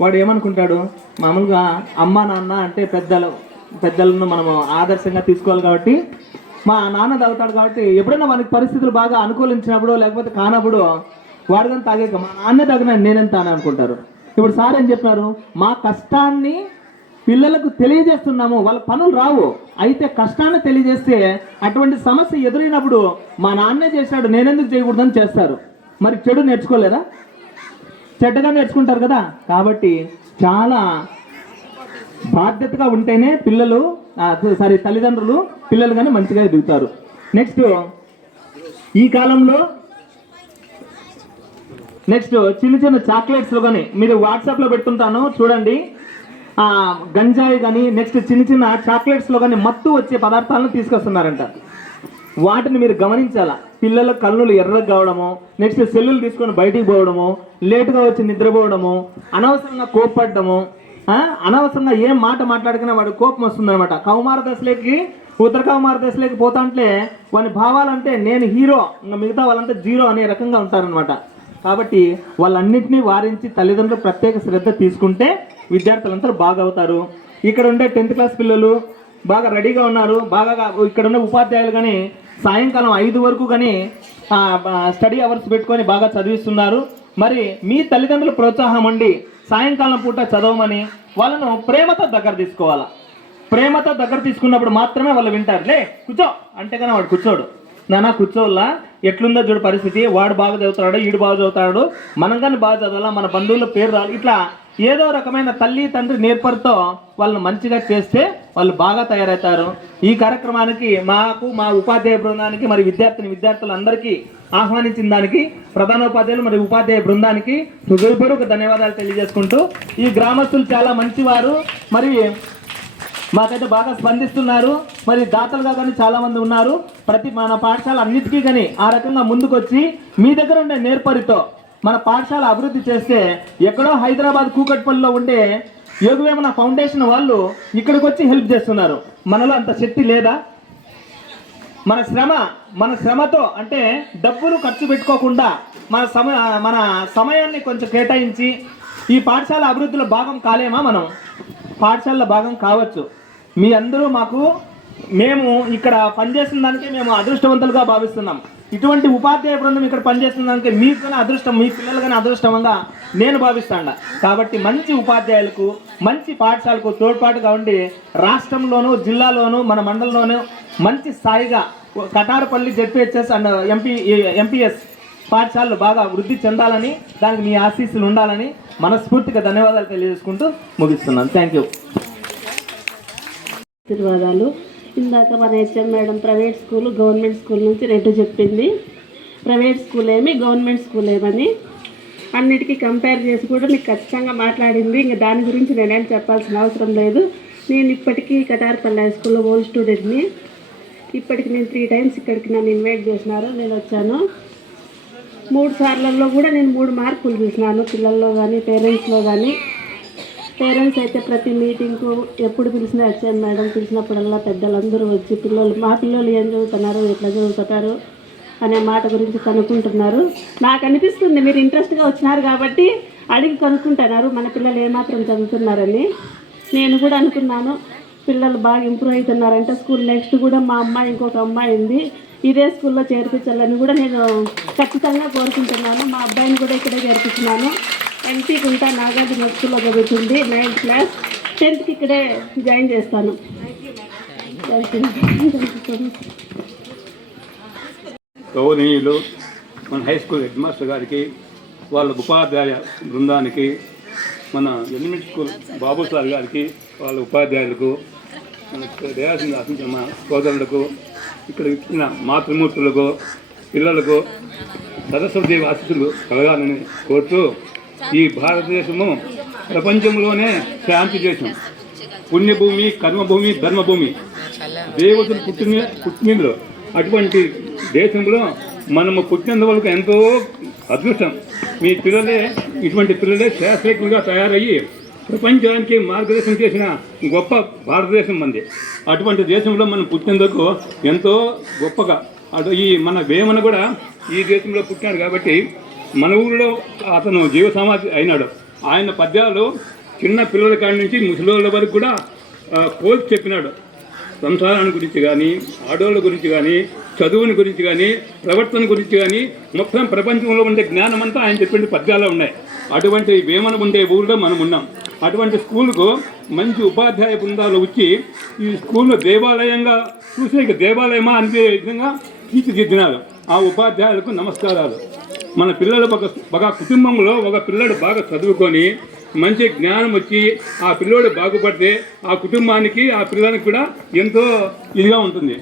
వాడు ఏమనుకుంటాడు, మామూలుగా అమ్మ నాన్న అంటే పెద్దలను మనము ఆదర్శంగా తీసుకోవాలి కాబట్టి మా నాన్న తాగుతాడు కాబట్టి ఎప్పుడైనా మనకి పరిస్థితులు బాగా అనుకూలించినప్పుడు లేకపోతే కానప్పుడు వాడు కానీ తాగాక మా నాన్నే తాగినాడు నేనేం తాను అనుకుంటారు. ఇప్పుడు సార్ ఏం చెప్పినారు, మా కష్టాన్ని పిల్లలకు తెలియజేస్తున్నాము, వాళ్ళ పనులు రావు, అయితే కష్టాన్ని తెలియజేస్తే అటువంటి సమస్య ఎదురైనప్పుడు మా నాన్నే చేశాడు నేనెందుకు చేయకూడదని చేస్తారు. మరి చెడు నేర్చుకోలేదా? చెడ్డగా నేర్చుకుంటారు కదా. కాబట్టి చాలా బాధ్యతగా ఉంటేనే పిల్లలు తల్లిదండ్రులు పిల్లలు కానీ మంచిగా ఎదుగుతారు. నెక్స్ట్ ఈ కాలంలో చిన్న చిన్న చాక్లెట్స్లో కానీ మీరు వాట్సాప్లో పెడుతుంటాను చూడండి, గంజాయి కానీ నెక్స్ట్ చిన్న చిన్న చాక్లెట్స్లో కానీ మత్తు వచ్చే పదార్థాలను తీసుకొస్తున్నారంట. వాటిని మీరు గమనించాలా. పిల్లల కళ్ళు ఎర్రగా కావడము, నెక్స్ట్ సెల్లులు తీసుకొని బయటికి పోవడము, లేటుగా వచ్చి నిద్రపోవడము, అనవసరంగా కోప్పడము, అనవసరంగా ఏం మాట మాట్లాడుకున్నా వాడు కోపం వస్తుందన్నమాట. కౌమార దశలోకి ఉత్తర కౌమార దశలోకి పోతాంటే వాని భావాలంటే నేను హీరో, ఇంకా మిగతా వాళ్ళంతా జీరో అనే రకంగా ఉంటారనమాట. కాబట్టి వాళ్ళన్నింటినీ వారించి తల్లిదండ్రులు ప్రత్యేక శ్రద్ధ తీసుకుంటే విద్యార్థులందరూ బాగా అవుతారు. ఇక్కడ ఉండే 10th క్లాస్ పిల్లలు బాగా రెడీగా ఉన్నారు. బాగా ఇక్కడ ఉన్న ఉపాధ్యాయులు కానీ సాయంకాలం 5 వరకు కానీ స్టడీ అవర్స్ పెట్టుకొని బాగా చదివిస్తున్నారు. మరి మీ తల్లిదండ్రుల ప్రోత్సాహం అండి సాయంకాలం పూట చదవమని వాళ్ళను ప్రేమతో దగ్గర తీసుకోవాలా. ప్రేమతో దగ్గర తీసుకున్నప్పుడు మాత్రమే వాళ్ళు వింటారు. లే కూర్చో అంటే కానీ వాడు కూర్చోడు. నానా కూర్చోవాలా, ఎట్లుందో చూడు పరిస్థితి, వాడు బాగా చదువుతాడు, ఈడు బాగా చదువుతాడు, మనం కానీ బాగా చదవాలా, మన బంధువుల పేరు రాలి, ఇట్లా ఏదో రకమైన తల్లి తండ్రి నేర్పరితో వాళ్ళని మంచిగా చేస్తే వాళ్ళు బాగా తయారవుతారు. ఈ కార్యక్రమానికి మా ఉపాధ్యాయ బృందానికి మరి విద్యార్థులందరికీ ఆహ్వానించిన దానికి ప్రధానోపాధ్యాయులు మరి ఉపాధ్యాయ బృందానికి హృదయపూర్వక ధన్యవాదాలు తెలియజేసుకుంటూ, ఈ గ్రామస్తులు చాలా మంచివారు, మరి మాకైతే బాగా స్పందిస్తున్నారు. మరి దాతలుగా కానీ చాలా మంది ఉన్నారు. మన పాఠశాల అన్నిటికీ కానీ ఆ రకంగా ముందుకొచ్చి మీ దగ్గర ఉండే నేర్పరితో మన పాఠశాల అభివృద్ధి చేస్తే ఎక్కడో హైదరాబాద్ కూకట్పల్లిలో ఉండే యోగవేమన ఫౌండేషన్ వాళ్ళు ఇక్కడికి వచ్చి హెల్ప్ చేస్తున్నారు. మనలో అంత శక్తి లేదా? మన శ్రమతో అంటే డబ్బులు ఖర్చు పెట్టుకోకుండా మన సమయాన్ని కొంచెం కేటాయించి ఈ పాఠశాల అభివృద్ధిలో భాగం కాలేమా? మనం పాఠశాలలో భాగం కావచ్చు. మీ అందరూ మేము ఇక్కడ పనిచేసిన దానికి మేము అదృష్టవంతులుగా భావిస్తున్నాం. ఇటువంటి ఉపాధ్యాయ బృందం ఇక్కడ పనిచేస్తున్న దానికి మీకు కానీ అదృష్టం, మీ పిల్లలు కానీ అదృష్టంగా నేను భావిస్తాను. కాబట్టి మంచి ఉపాధ్యాయులకు మంచి పాఠశాలకు తోడ్పాటుగా ఉండి రాష్ట్రంలోనూ జిల్లాలోనూ మన మండలంలోనూ మంచి స్థాయిగా కటారుపల్లి జెడ్పీహెచ్ఎస్ అండ్ ఎంపీఎస్ పాఠశాలలు బాగా వృద్ధి చెందాలని, దానికి మీ ఆశీస్సులు ఉండాలని మనస్ఫూర్తిగా ధన్యవాదాలు తెలియజేసుకుంటూ ముగిస్తున్నాను. Thank you. ధన్యవాదాలు. ఇందాక మన HM madam private school government school నుంచి 2 చెప్పింది. ప్రైవేట్ స్కూల్ ఏమి గవర్నమెంట్ స్కూల్ ఏమని అన్నిటికీ కంపేర్ చేసి కూడా మీకు ఖచ్చితంగా మాట్లాడింది. ఇంకా దాని గురించి నేనేం చెప్పాల్సిన అవసరం లేదు. నేను ఇప్పటికీ కటార్పల్లి హై స్కూల్లో ఓల్డ్ స్టూడెంట్ని. ఇప్పటికి నేను 3 times ఇక్కడికి నన్ను ఇన్వైట్ చేసినారు, నేను వచ్చాను. 3 సార్లలో కూడా నేను 3 మార్కులు చూసినాను, పిల్లల్లో కానీ పేరెంట్స్లో కానీ. పేరెంట్స్ అయితే ప్రతి మీటింగ్కు ఎప్పుడు పిలిచినా హెచ్ఎం మేడం పిలిచినప్పుడల్లా పెద్దలందరూ వచ్చి మా పిల్లలు ఏం చదువుతున్నారు, ఎట్లా చదువుతారు అనే మాట గురించి కనుక్కుంటున్నారు. నాకు అనిపిస్తుంది మీరు ఇంట్రెస్ట్గా వచ్చినారు కాబట్టి అడిగి కనుక్కుంటున్నారు మన పిల్లలు ఏమాత్రం చదువుతున్నారని. నేను కూడా అనుకున్నాను పిల్లలు బాగా ఇంప్రూవ్ అవుతున్నారంటే స్కూల్ నెక్స్ట్ కూడా మా అమ్మాయి ఇంకొక అమ్మాయి ఉంది ఇదే స్కూల్లో చేర్పించాలని కూడా నేను ఖచ్చితంగా కోరుకుంటున్నాను. మా అబ్బాయిని కూడా ఇక్కడే చేర్పించినాను. ఎంపీ గుంటా నాగార్జున స్కూల్లో చదువుతుంది 9th క్లాస్, 10th ఇక్కడే జాయిన్ చేస్తాను. గౌరవనీయులు మన హై స్కూల్ హెడ్ మాస్టర్ గారికి, వాళ్ళ ఉపాధ్యాయ బృందానికి, మన ఎలిమెంటరీ స్కూల్ బాబు సార్ గారికి, వాళ్ళ ఉపాధ్యాయులకు, మన దేవాల్సిన ఆశించిన మా సోదరులకు, ఇక్కడ ఇచ్చిన మాతృమూర్తులకు, పిల్లలకు సరస్వతిదేవి ఆశీస్సులు కలగాలని కోరుతూ ఈ భారతదేశము ప్రపంచంలోనే శాంతి దేశం, పుణ్యభూమి, కర్మభూమి, ధర్మభూమి, దేవతలు పుట్టినలో అటువంటి దేశంలో మనము పుట్టినందువరకు ఎంతో అదృష్టం. మీ పిల్లలే ఇటువంటి పిల్లలే శాస్త్రజ్ఞులుగా తయారయ్యి ప్రపంచానికి మార్గదర్శనం చేసిన గొప్ప భారతదేశం మంది. అటువంటి దేశంలో మనం పుట్టినందుకు ఎంతో గొప్పగా ఈ మన వేమన కూడా ఈ దేశంలో పుట్టినాడు కాబట్టి మన ఊళ్ళో అతను జీవ సమాధి అయినాడు. ఆయన పద్యాలు చిన్న పిల్లల కాడి నుంచి ముసలోళ్ళ వరకు కూడా పోల్చి చెప్పినాడు. సంసారాన్ని గురించి కానీ, ఆడవాళ్ళ గురించి కానీ, చదువుని గురించి కానీ, ప్రవర్తన గురించి కానీ, మొత్తం ప్రపంచంలో ఉండే జ్ఞానం అంతా ఆయన చెప్పిన పద్యాలు ఉన్నాయి. అటువంటి వేమన ఉండే ఊళ్ళో మనం ఉన్నాం. అటువంటి స్కూల్కు మంచి ఉపాధ్యాయ బృందాలు వచ్చి ఈ స్కూల్ను దేవాలయంగా చూసే దేవాలయమా అనే విధంగా తీర్చిదిద్దినారు. ఆ ఉపాధ్యాయులకు నమస్కారాలు. మన పిల్లలు బాగా కుటుంబంలో ఒక పిల్లడు బాగా చదువుకొని మంచి జ్ఞానం వచ్చి ఆ పిల్లోడు బాగుపడితే ఆ కుటుంబానికి ఆ పిల్లలకి కూడా ఎంతో ఇదిగా ఉంటుంది.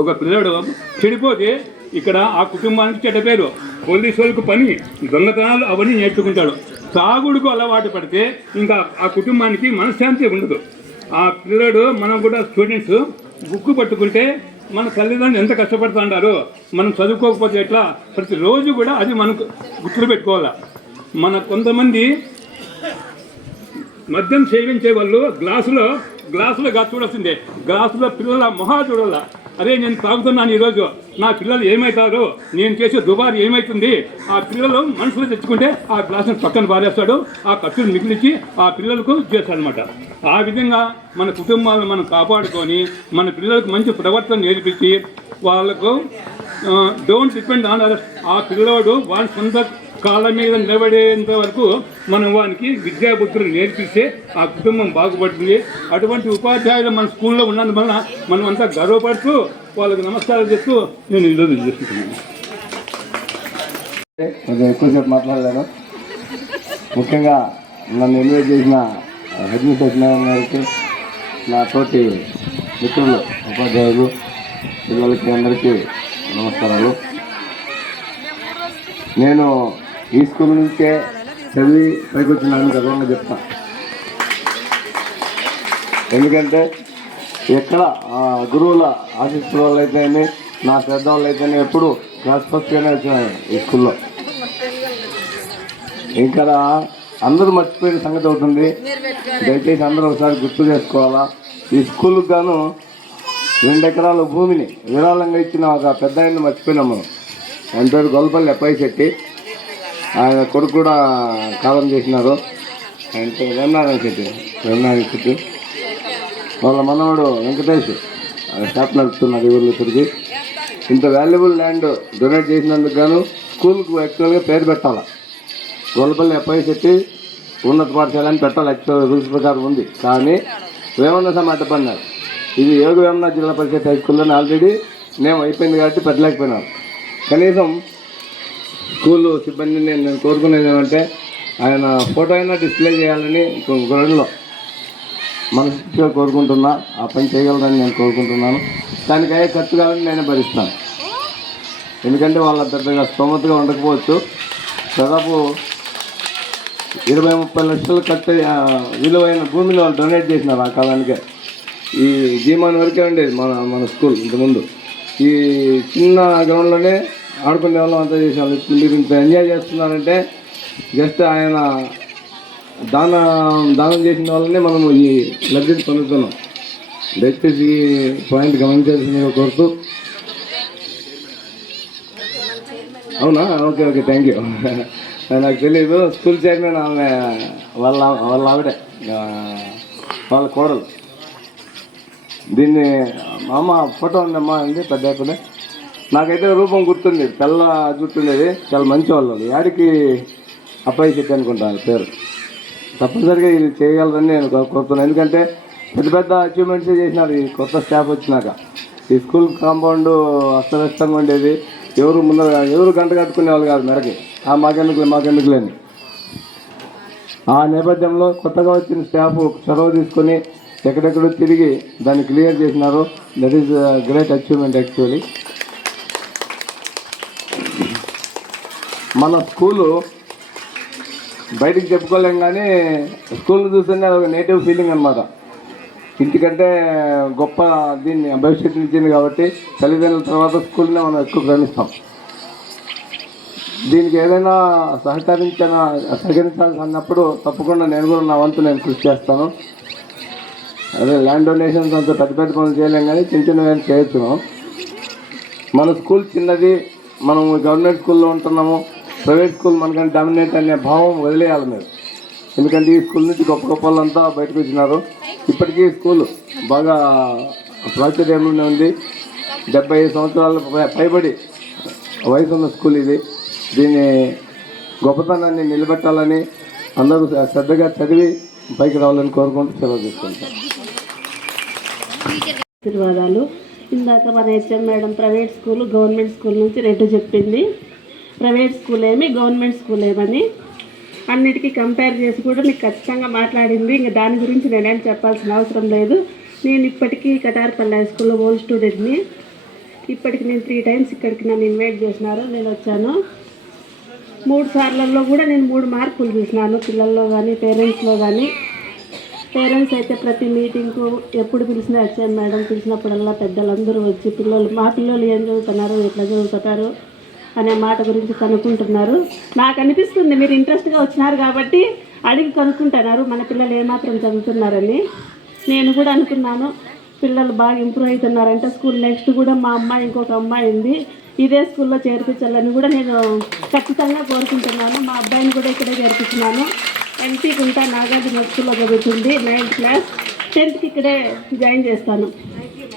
ఒక పిల్లడు చెడిపోతే ఇక్కడ ఆ కుటుంబానికి చెడ్డ పేరు, పోలీసు వాళ్ళకు పని, దొంగతనాలు అవన్నీ నేర్చుకుంటాడు. తాగుడుకు అలవాటు పడితే ఇంకా ఆ కుటుంబానికి మనశ్శాంతి ఉండదు. ఆ పిల్లడు మనం కూడా స్టూడెంట్స్ బుక్కు పట్టుకుంటే మన తల్లిదండ్రులు ఎంత కష్టపడుతుంటారు, మనం చదువుకోకపోతే ఎట్లా, ప్రతిరోజు కూడా అది మనకు గుర్తులు పెట్టుకోవాలి. మన కొంతమంది మద్యం సేవించే వాళ్ళు గ్లాసులో చూడాల్సిందే, గ్లాసులో పిల్లల మొహా చూడాల. అరే నేను తాగుతున్నాను ఈరోజు, నా పిల్లలు ఏమవుతారు, నేను చేసే దుబారు ఏమవుతుంది. ఆ పిల్లలు మనసులో తెచ్చుకుంటే ఆ గ్లాసును పక్కన పారేస్తాడు, ఆ ఖర్చులు మిగిలించి ఆ పిల్లలకు చేస్తాడనమాట. ఆ విధంగా మన కుటుంబాలను మనం కాపాడుకొని మన పిల్లలకు మంచి ప్రవర్తన నేర్పించి వాళ్ళకు డోంట్ డిపెండ్ ఆన్ అదర్స్. ఆ పిల్లోడు వాళ్ళ సొంత కాళ్ళ మీద నిలబడేంత వరకు మనం వానికి విద్యాబుద్ధులు నేర్పిస్తే ఆ కుటుంబం బాగుపడుతుంది. అటువంటి ఉపాధ్యాయులు మన స్కూల్లో ఉన్నందువలన మనం అంతా గర్వపడుతూ వాళ్ళకి నమస్కారాలు చేస్తూ నేను ఈరోజు చేసుకుంటున్నాను. కొంచెం ఎక్కువసేపు మాట్లాడలేను. ముఖ్యంగా నన్ను ఇన్వైట్ చేసిన అడ్మినిస్ట్రేషన్ గారికి, నా తోటి మిత్రులు, ఉపాధ్యాయులు, పిల్లలకి అందరికీ నమస్కారాలు. నేను ఈ స్కూల్ నుంచే చదివి పైకి వచ్చినాను గర్వంగా చెప్తా. ఎందుకంటే ఎక్కడ గురువుల ఆశీస్సుల వల్ల అయితేనే, నా శ్రద్ధ వల్ల అయితేనే ఎప్పుడు క్లాస్ ఫస్ట్గానే వచ్చినాయి ఈ స్కూల్లో. ఇక్కడ అందరూ మర్చిపోయిన సంగతి అవుతుంది, దయచేసి అందరూ ఒకసారి గుర్తు చేసుకోవాలా. ఈ స్కూల్కి గాను 2 ఎకరాల భూమిని విరాళంగా ఇచ్చిన ఒక పెద్ద ఆయన మర్చిపోయినాం మనం. ఆయన పేరు గొల్లపల్లి అప్పాయి శెట్టి. ఆయన కొడుకు కూడా కాలం చేసినారు. ఆయన పేరు వేమనారాయణ శెట్టి. వాళ్ళ మనవాడు వెంకటేష్ షాప్ నడుపుతున్నారు ఈ ఊళ్ళో తిరిగి. ఇంత వాల్యుబుల్ ల్యాండ్ డొనేట్ చేసినందుకు గాను స్కూల్కు యాక్చువల్గా పేరు పెట్టాలి, గొల్లపల్లి అప్పాయి శెట్టి ఉన్నత పాఠశాల అని పెట్టాలి. యాక్చువల్ రూల్స్ ప్రకారం ఉంది. కానీ వేమన్న సమ అడ్డపడినారు. ఇది యోగ వేమన జిల్లా పరిషత్ హై స్కూల్లోనే ఆల్రెడీ నేమ్ అయిపోయింది కాబట్టి పెట్టలేకపోయినారు. కనీసం స్కూలు సిబ్బందిని నేను కోరుకునేది ఏమంటే ఆయన ఫోటో అయినా డిస్ప్లే చేయాలని గ్రౌండ్లో మనసుగా కోరుకుంటున్నా. ఆ పని చేయగలరని నేను కోరుకుంటున్నాను. దానికి అయ్యే ఖర్చు కావాలని నేను భరిస్తాను. ఎందుకంటే వాళ్ళ పెద్దగా స్తోమతగా ఉండకపోవచ్చు. దాదాపు 20-30 లక్షలు ఖర్చు విలువైన భూమిని వాళ్ళు డొనేట్ చేసినారు ఆ కాలానికే. ఈ జీమాన్ వరకే ఉండేది మన స్కూల్ ఇంతకుముందు. ఈ చిన్న గ్రౌండ్లోనే ఆడుకునే వాళ్ళం అంతా చేసేవాళ్ళు. మీరు ఇంత ఎంజాయ్ చేస్తున్నారంటే జస్ట్ ఆయన దానం చేసిన వాళ్ళనే మనము ఈ లబ్ధిని పొందుతున్నాం. దయచేసి ఈ పాయింట్ గమనించాల్సిందిగా కోరుతూ. అవునా? Okay, thank you. నాకు తెలియదు. స్కూల్ చైర్మన్ ఆమె వాళ్ళ ఆవిడే, వాళ్ళ కోడలు. దీన్ని అమ్మ ఫోటో ఉందమ్మా అండి పెద్ద అయిపోతే. నాకైతే రూపం గుర్తుంది, తెల్ల జుట్టుండేది, చాలా మంచి వాళ్ళు. యాడికి అప్పాయి శెట్టి అనుకుంటాను పేరు. తప్పనిసరిగా ఇది చేయగలరని నేను కోరుతున్నాను. ఎందుకంటే పెద్ద అచీవ్మెంట్సే చేసినారు ఈ కొత్త స్టాఫ్ వచ్చినాక. ఈ స్కూల్ కాంపౌండ్ అస్తవ్యస్తంగా ఉండేది. ఎవరు గంట కట్టుకునే వాళ్ళు కాదు మెడకి, మాకెందుకు లేని. ఆ నేపథ్యంలో కొత్తగా వచ్చిన స్టాఫ్ చొరవ తీసుకొని ఎక్కడెక్కడో తిరిగి దాన్ని క్లియర్ చేసినారు. That is great achievement actually. మన స్కూలు బయటికి చెప్పుకోలేం కానీ స్కూల్ని చూస్తేనే ఒక నేటివ్ ఫీలింగ్ అనమాట. ఇంటికంటే గొప్ప దీన్ని భవిష్యత్తు ఇచ్చింది కాబట్టి తల్లిదండ్రుల తర్వాత స్కూల్నే మనం ఎక్కువ ప్రేమిస్తాం. దీనికి ఏదైనా సహకరించాల్సి అన్నప్పుడు తప్పకుండా నేను కూడా నా వంతు నేను కృషి చేస్తాను. అదే ల్యాండ్ డొనేషన్స్ అంతా పెద్ద పెద్ద పనులు చేయలేం కానీ చిన్న చిన్న చేయొచ్చు. మన స్కూల్ చిన్నది, మనం గవర్నమెంట్ స్కూల్లో ఉంటున్నాము, ప్రైవేట్ స్కూల్ మనకంటే డామినేట్ అనే భావం వదిలేయాలి మీరు. ఎందుకంటే ఈ స్కూల్ నుంచి గొప్ప గొప్ప వాళ్ళంతా బయటకు వచ్చినారు. ఇప్పటికీ స్కూల్ బాగా ప్రాచుర్యంలోనే ఉంది. 75 సంవత్సరాల పైబడి వయసు ఉన్న స్కూల్ ఇది. దీని గొప్పతనాన్ని నిలబెట్టాలని అందరూ శ్రద్ధగా చదివి పైకి రావాలని కోరుకుంటూ సెలవు తీసుకుంటాం. ఆశీర్వాదాలు. ఇందాక మన HM madam private school government school నుంచి రెండు చెప్పింది. ప్రైవేట్ స్కూల్ ఏమి గవర్నమెంట్ స్కూల్ ఏమని అన్నిటికీ కంపేర్ చేసి కూడా మీకు ఖచ్చితంగా మాట్లాడింది. ఇంకా దాని గురించి నేనేం చెప్పాల్సిన అవసరం లేదు. నేను ఇప్పటికీ కటార్పల్లి హై స్కూల్లో ఓల్డ్ స్టూడెంట్ని. ఇప్పటికి నేను 3 times ఇక్కడికి నన్ను ఇన్వైట్ చేసినారు, నేను వచ్చాను. 3 సార్లలో కూడా నేను 3 మార్కులు చూసినాను, పిల్లల్లో కానీ పేరెంట్స్లో కానీ. పేరెంట్స్ అయితే ప్రతి మీటింగ్కు ఎప్పుడు పిలిచినా వచ్చాను మేడం, పిలిచినప్పుడల్లా పెద్దలందరూ వచ్చి మా పిల్లలు ఏం చదువుతున్నారు, ఎట్లా చదువుతున్నారు అనే మాట గురించి కనుక్కుంటున్నారు. నాకు అనిపిస్తుంది మీరు ఇంట్రెస్ట్గా వచ్చినారు కాబట్టి అడిగి కనుక్కుంటున్నారు మన పిల్లలు ఏమాత్రం చదువుతున్నారని. నేను కూడా అనుకున్నాను పిల్లలు బాగా ఇంప్రూవ్ అవుతున్నారంటే స్కూల్ నెక్స్ట్ కూడా మా అమ్మాయి ఇంకొక అమ్మాయి ఉంది, ఇదే స్కూల్లో చేర్పించాలని కూడా నేను ఖచ్చితంగా కోరుకుంటున్నాను. మా అబ్బాయిని కూడా ఇక్కడే చేర్పించినాను. ఎంపీ గుంటా నాగార్జున స్కూల్లో చదువుతుంది, 9th class, 10th ఇక్కడే జాయిన్ చేస్తాను. Thank you.